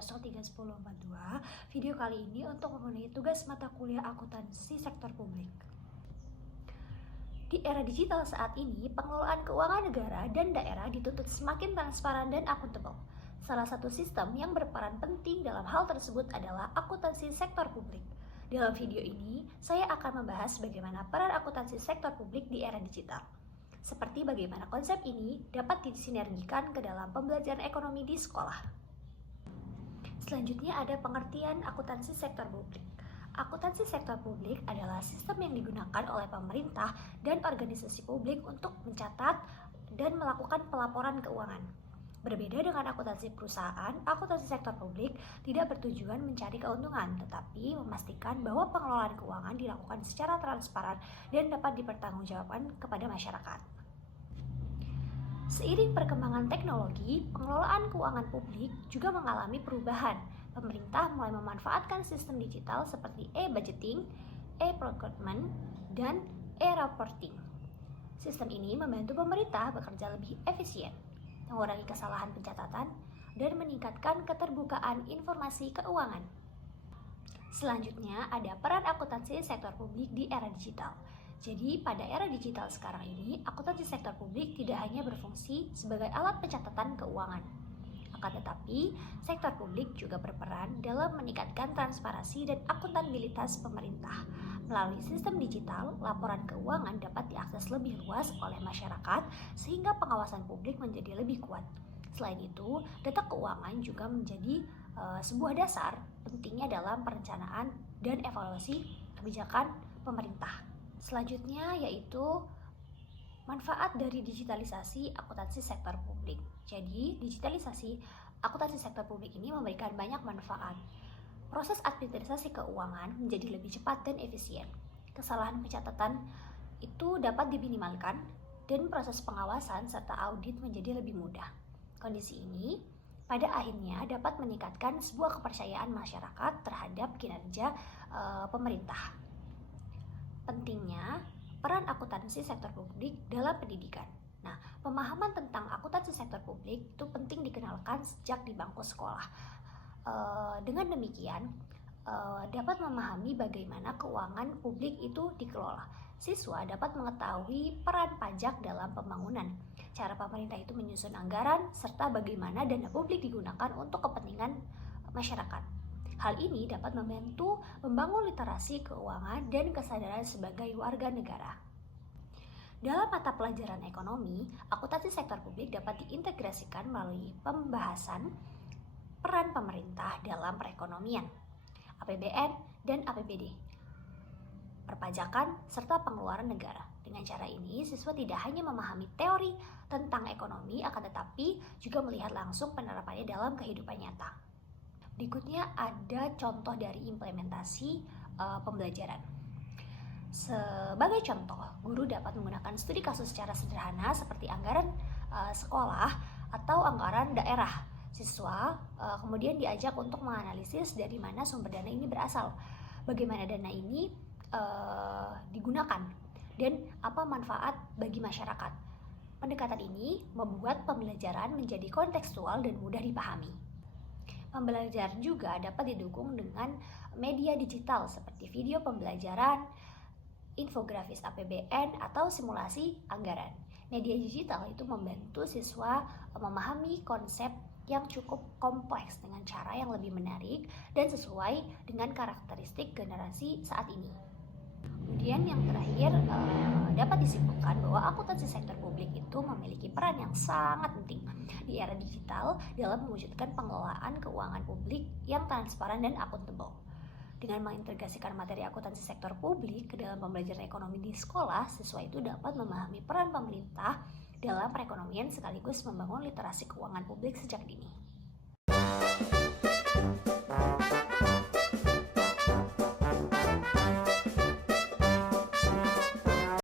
13031042. Video kali ini untuk memenuhi tugas mata kuliah akuntansi sektor publik. Di era digital saat ini, pengelolaan keuangan negara dan daerah dituntut semakin transparan dan akuntabel. Salah satu sistem yang berperan penting dalam hal tersebut adalah akuntansi sektor publik. Dalam video ini, saya akan membahas bagaimana peran akuntansi sektor publik di era digital. Seperti bagaimana konsep ini dapat disinergikan ke dalam pembelajaran ekonomi di sekolah. Selanjutnya ada pengertian akuntansi sektor publik. Akuntansi sektor publik adalah sistem yang digunakan oleh pemerintah dan organisasi publik untuk mencatat dan melakukan pelaporan keuangan. Berbeda dengan akuntansi perusahaan, akuntansi sektor publik tidak bertujuan mencari keuntungan, tetapi memastikan bahwa pengelolaan keuangan dilakukan secara transparan dan dapat dipertanggungjawabkan kepada masyarakat. Seiring perkembangan teknologi, pengelolaan keuangan publik juga mengalami perubahan. Pemerintah mulai memanfaatkan sistem digital seperti e-budgeting, e-procurement, dan e-reporting. Sistem ini membantu pemerintah bekerja lebih efisien, mengurangi kesalahan pencatatan, dan meningkatkan keterbukaan informasi keuangan. Selanjutnya ada peran akuntansi sektor publik di era digital. Jadi pada era digital sekarang ini, akuntansi sektor publik tidak hanya berfungsi sebagai alat pencatatan keuangan. Akan tetapi, sektor publik juga berperan dalam meningkatkan transparansi dan akuntabilitas pemerintah. Melalui sistem digital, laporan keuangan dapat diakses lebih luas oleh masyarakat sehingga pengawasan publik menjadi lebih kuat. Selain itu, data keuangan juga menjadi sebuah dasar pentingnya dalam perencanaan dan evaluasi kebijakan pemerintah. Selanjutnya yaitu manfaat dari digitalisasi akuntansi sektor publik. Jadi, digitalisasi akuntansi sektor publik ini memberikan banyak manfaat. Proses administrasi keuangan menjadi lebih cepat dan efisien. Kesalahan pencatatan itu dapat diminimalkan dan proses pengawasan serta audit menjadi lebih mudah. Kondisi ini pada akhirnya dapat meningkatkan sebuah kepercayaan masyarakat terhadap kinerja pemerintah. Pentingnya peran akuntansi sektor publik dalam pendidikan. Nah, pemahaman tentang akuntansi sektor publik itu penting dikenalkan sejak di bangku sekolah. Dengan demikian, dapat memahami bagaimana keuangan publik itu dikelola. Siswa dapat mengetahui peran pajak dalam pembangunan, cara pemerintah itu menyusun anggaran, serta bagaimana dana publik digunakan untuk kepentingan masyarakat. Hal ini dapat membantu membangun literasi keuangan dan kesadaran sebagai warga negara. Dalam mata pelajaran ekonomi, akuntansi sektor publik dapat diintegrasikan melalui pembahasan peran pemerintah dalam perekonomian, APBN dan APBD, perpajakan, serta pengeluaran negara. Dengan cara ini, siswa tidak hanya memahami teori tentang ekonomi, akan tetapi juga melihat langsung penerapannya dalam kehidupan nyata. Berikutnya ada contoh dari implementasi pembelajaran. Sebagai contoh, guru dapat menggunakan studi kasus secara sederhana seperti anggaran sekolah atau anggaran daerah. Siswa kemudian diajak untuk menganalisis dari mana sumber dana ini berasal, bagaimana dana ini digunakan, dan apa manfaat bagi masyarakat. Pendekatan ini membuat pembelajaran menjadi kontekstual dan mudah dipahami. Pembelajaran juga dapat didukung dengan media digital seperti video pembelajaran, infografis APBN, atau simulasi anggaran. Media digital itu membantu siswa memahami konsep yang cukup kompleks dengan cara yang lebih menarik dan sesuai dengan karakteristik generasi saat ini. Kemudian yang terakhir, dapat disimpulkan bahwa akuntansi sektor publik itu memiliki peran yang sangat penting di era digital dalam mewujudkan pengelolaan keuangan publik yang transparan dan akuntabel. Dengan mengintegrasikan materi akuntansi sektor publik ke dalam pembelajaran ekonomi di sekolah, siswa itu dapat memahami peran pemerintah dalam perekonomian sekaligus membangun literasi keuangan publik sejak dini.